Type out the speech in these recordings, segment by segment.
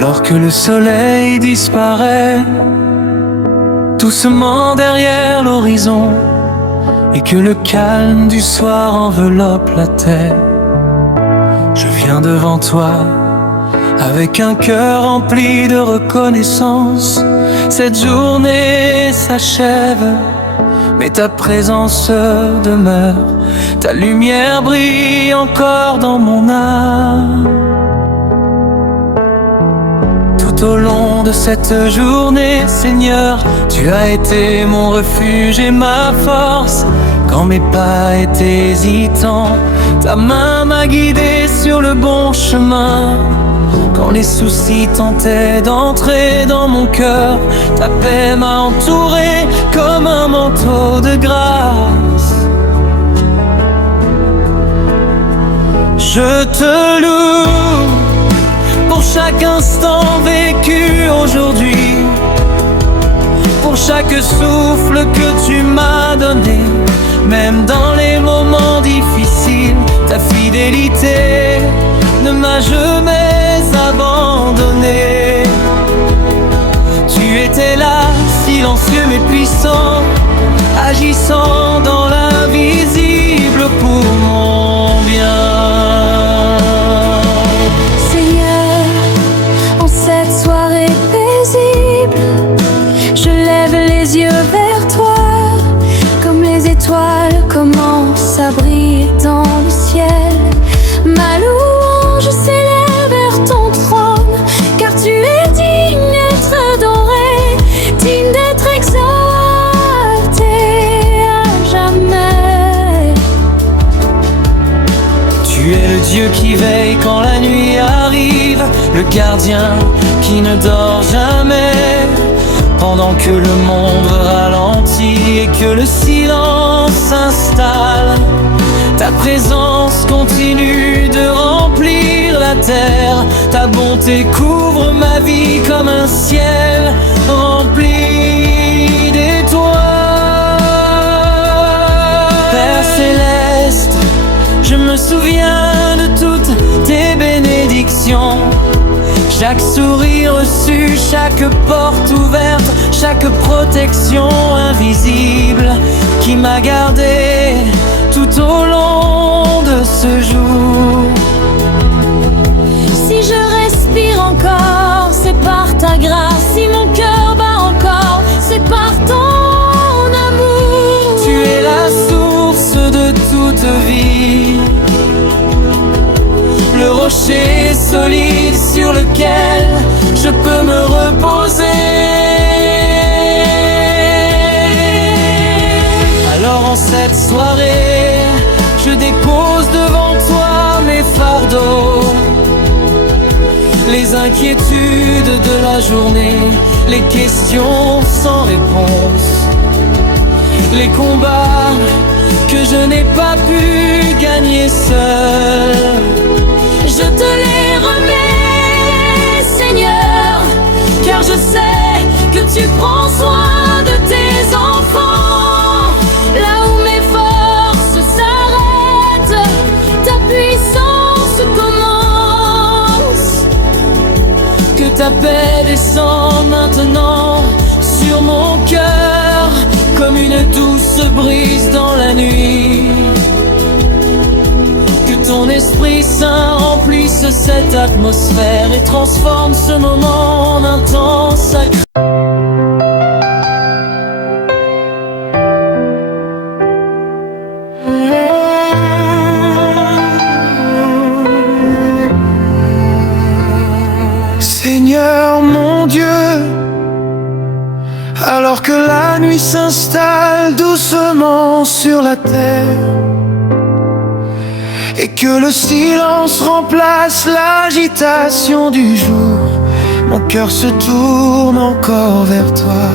Alors que le soleil disparaît doucement derrière l'horizon et que le calme du soir enveloppe la terre, je viens devant toi avec un cœur rempli de reconnaissance. Cette journée s'achève, mais ta présence demeure. Ta lumière brille encore dans mon âme. Tout au long de cette journée, Seigneur, tu as été mon refuge et ma force. Quand mes pas étaient hésitants, ta main m'a guidé sur le bon chemin. Quand les soucis tentaient d'entrer dans mon cœur, ta paix m'a entouré comme un manteau de grâce. Je te loue pour chaque instant vécu aujourd'hui, pour chaque souffle que tu m'as donné. Même dans les moments difficiles, ta fidélité ne m'a jamais abandonné. Tu étais là, silencieux mais puissant, agissant dans l'invisible pour mon bien. Seigneur, en cette soirée paisible, je lève les yeux vers toi. Comme les étoiles commencent à briller dans le ciel, ma louange s'élève vers ton trône, car tu es digne d'être adoré, digne d'être exalté à jamais. Tu es le Dieu qui veille quand la nuit arrive, le gardien qui ne dort jamais. Pendant que le monde ralentit et que le silence s'installe, ta présence continue de remplir la terre. Ta bonté couvre ma vie comme un ciel rempli d'étoiles. Père céleste, je me souviens de toutes tes bénédictions. Chaque sourire reçu, chaque porte ouverte, chaque protection invisible qui m'a gardé tout au long de ce jour. Si je respire encore, c'est par ta grâce. Si mon cœur bat encore, c'est par ton amour. Tu es la source de toute vie, le rocher solide sur lequel je peux me reposer. Alors en cette soirée, je dépose devant toi mes fardeaux, les inquiétudes de la journée, les questions sans réponse, les combats que je n'ai pas pu gagner seul. Je te les remets, Seigneur, car je sais que tu prends soin de tes enfants. Là où mes forces s'arrêtent, ta puissance commence. Que ta paix descende maintenant sur mon cœur comme une douce brise dans la nuit. Que ton Esprit Saint remplisse cette atmosphère et transforme ce moment en un temps sacré. Seigneur mon Dieu, alors que la nuit s'installe doucement sur la terre et que le silence remplace l'agitation du jour, mon cœur se tourne encore vers toi.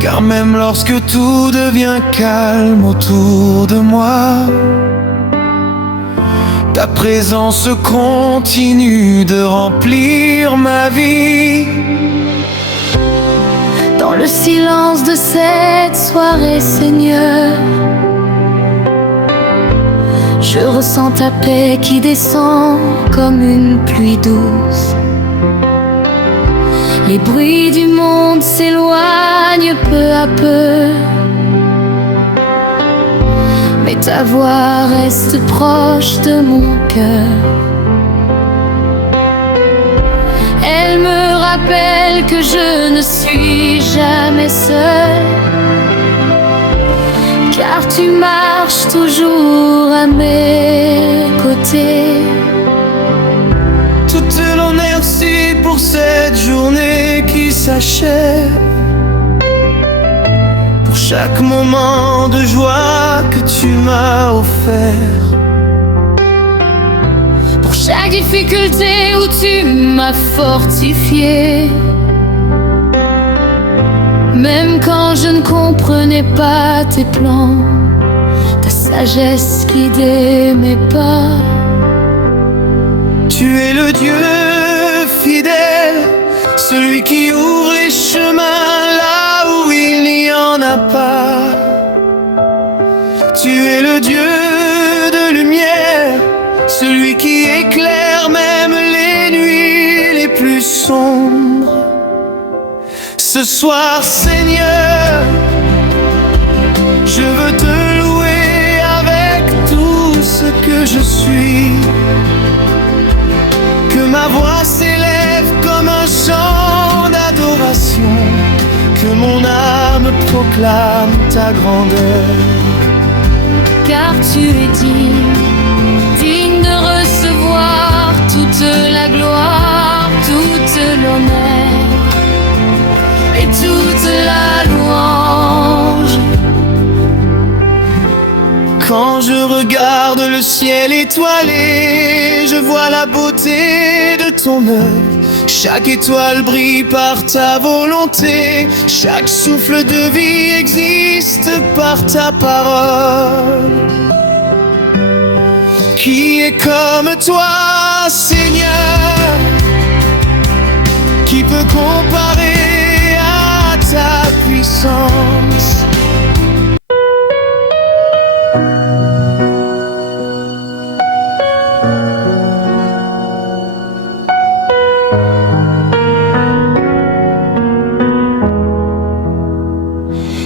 Car même lorsque tout devient calme autour de moi, ta présence continue de remplir ma vie. Dans le silence de cette soirée, Seigneur, Je ressens ta paix qui descend comme une pluie douce. Les bruits du monde s'éloignent peu à peu, mais ta voix reste proche de mon cœur. Elle me rappelle que je ne suis jamais seule, car tu marches toujours à mes côtés. Tout te l'en merci pour cette journée qui s'achève, pour chaque moment de joie que tu m'as offert, pour chaque difficulté où tu m'as fortifié. Même quand je ne comprenais pas tes plans, ta sagesse guidait mes pas. Tu es le Dieu fidèle, celui qui ouvre les chemins là où il n'y en a pas. Tu es le Dieu de lumière, celui qui éclaire même les nuits les plus sombres. Ce soir, Seigneur, je veux te louer avec tout ce que je suis. Que ma voix s'élève comme un chant d'adoration, que mon âme proclame ta grandeur. Car tu es digne de recevoir toute la gloire, toute l'honneur et toute la louange. Quand je regarde le ciel étoilé, je vois la beauté de ton œuvre. Chaque étoile brille par ta volonté, chaque souffle de vie existe par ta parole. Qui est comme toi, Seigneur? Qui peut comparer à ta puissance?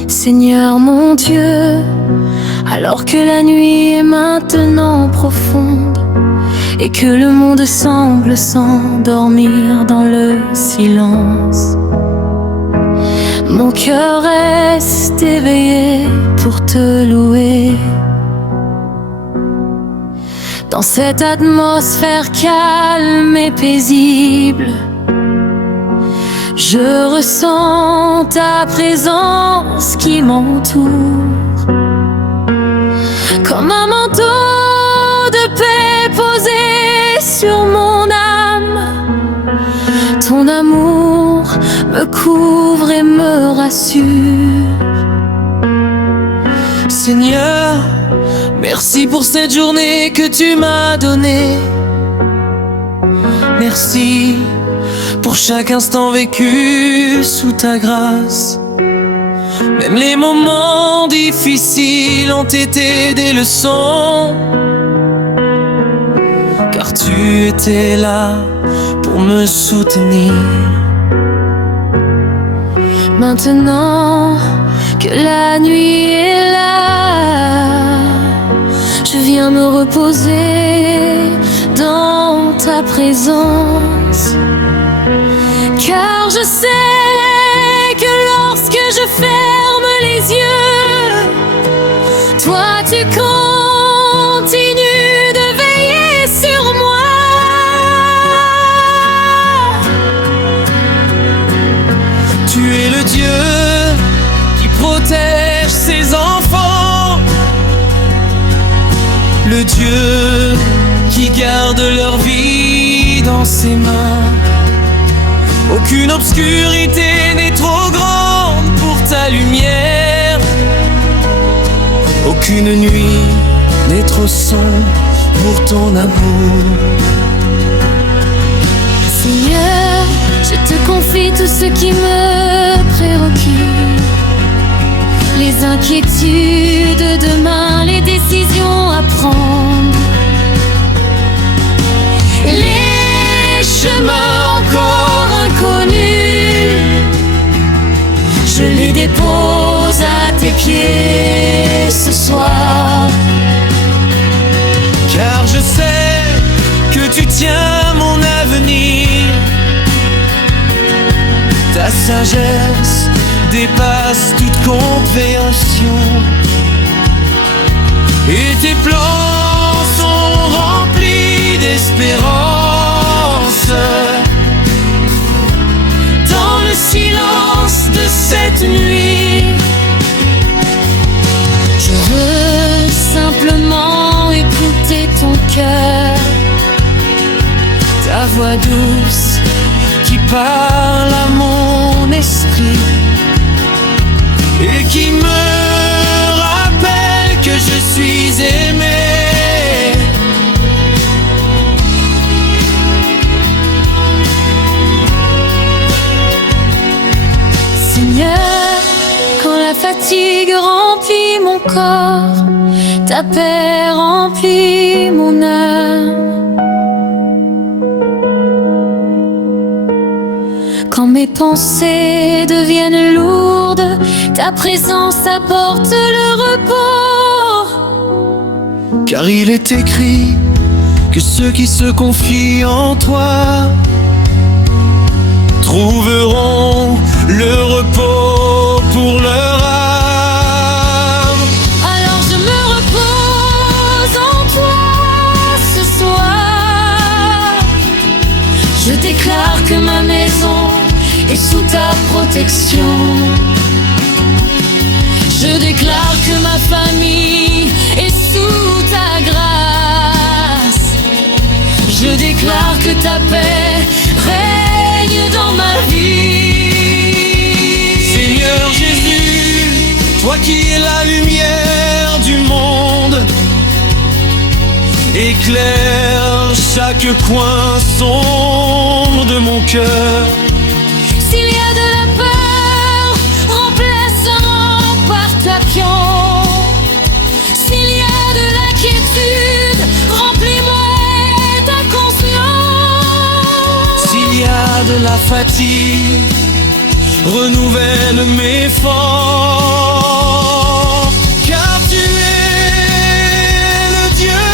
Seigneur mon Dieu, alors que la nuit est maintenant profonde et que le monde semble s'endormir dans le silence, mon cœur reste éveillé pour te louer. Dans cette atmosphère calme et paisible, je ressens ta présence qui m'entoure, comme un manteau de paix posé sur mon âme. Ton amour me couvre et me rassure. Seigneur, merci pour cette journée que tu m'as donnée. Merci pour chaque instant vécu sous ta grâce. Même les moments difficiles ont été des leçons, car tu étais là pour me soutenir. Maintenant que la nuit est là, je viens me reposer dans ta présence. Car je sais que lorsque je ferme les yeux, toi tu continues de veiller sur moi. Tu es le Dieu qui protège ses enfants, le Dieu qui garde leur vie dans ses mains. Aucune obscurité n'est trop grande pour ta lumière, aucune nuit n'est trop sombre pour ton amour. Seigneur, je te confie tout ce qui me préoccupe, les inquiétudes de demain, les décisions à prendre. chemin encore inconnu, je les dépose à tes pieds ce soir. Car je sais que tu tiens mon avenir. Ta sagesse dépasse toute compréhension. Et tes plans sont remplis d'espérance. Dans le silence de cette nuit, je veux simplement écouter ton cœur, ta voix douce qui parle à mon esprit et qui me rappelle que je suis aimé. Seigneur, quand la fatigue remplit mon corps, ta paix remplit mon âme. Quand mes pensées deviennent lourdes, ta présence apporte le repos. Car il est écrit que ceux qui se confient en toi trouveront le repos pour leur âme. Alors je me repose en toi ce soir. Je déclare que ma maison est sous ta protection. Je déclare que ma famille est sous ta grâce. Je déclare que ta paix règne dans ma vie. Seigneur Jésus, toi qui es la lumière du monde, éclaire chaque coin sombre de mon cœur. S'il y a de la peur, remplace-en par ta pion. S'il y a de l'inquiétude, remplis-moi ta conscience. S'il y a de la fatigue, renouvelle mes forces. Car tu es le Dieu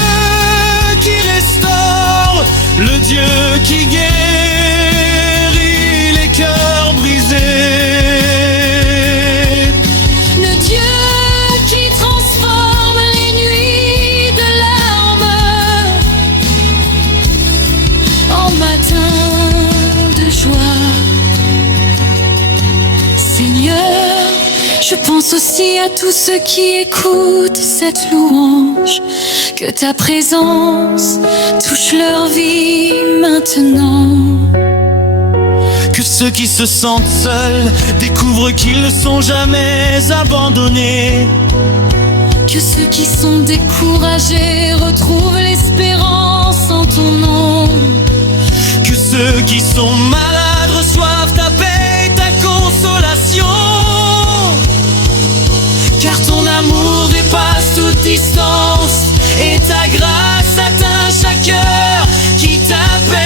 qui restaure, le Dieu qui guérit les cœurs brisés. Le Dieu qui transforme les nuits de larmes en matins de joie. Seigneur, je pense aussi à tous ceux qui écoutent cette louange, que ta présence touche leur vie maintenant. Que ceux qui se sentent seuls découvrent qu'ils ne sont jamais abandonnés. Que ceux qui sont découragés retrouvent l'espérance en ton nom. Que ceux qui sont malades reçoivent ta paix et ta consolation. Car ton amour dépasse toute distance et ta grâce atteint chaque cœur qui t'appelle.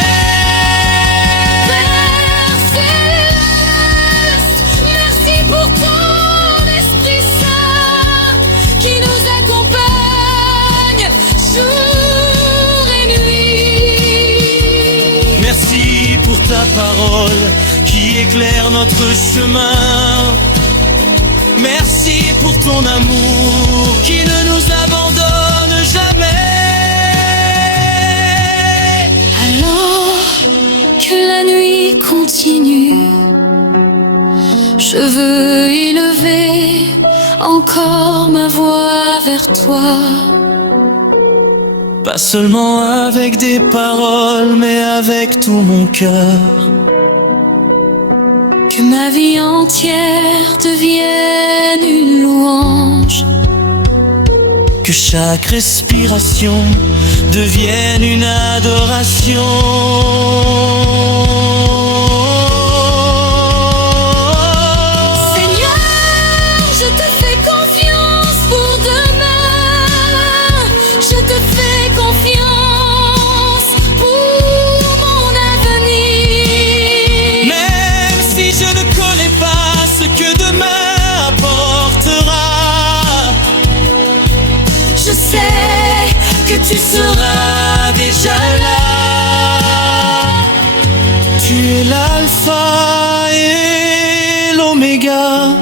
Père céleste, merci pour ton Esprit Saint qui nous accompagne jour et nuit. Merci pour ta parole qui éclaire notre chemin. Merci pour ton amour qui ne nous abandonne jamais. Alors que la nuit continue, je veux élever encore ma voix vers toi. Pas seulement avec des paroles, mais avec tout mon cœur. Que ma vie entière devienne une louange. Que chaque respiration devienne une adoration. Seigneur, je te fais confiance pour demain. Je te fais confiance pour mon avenir. es l'alpha et l'oméga.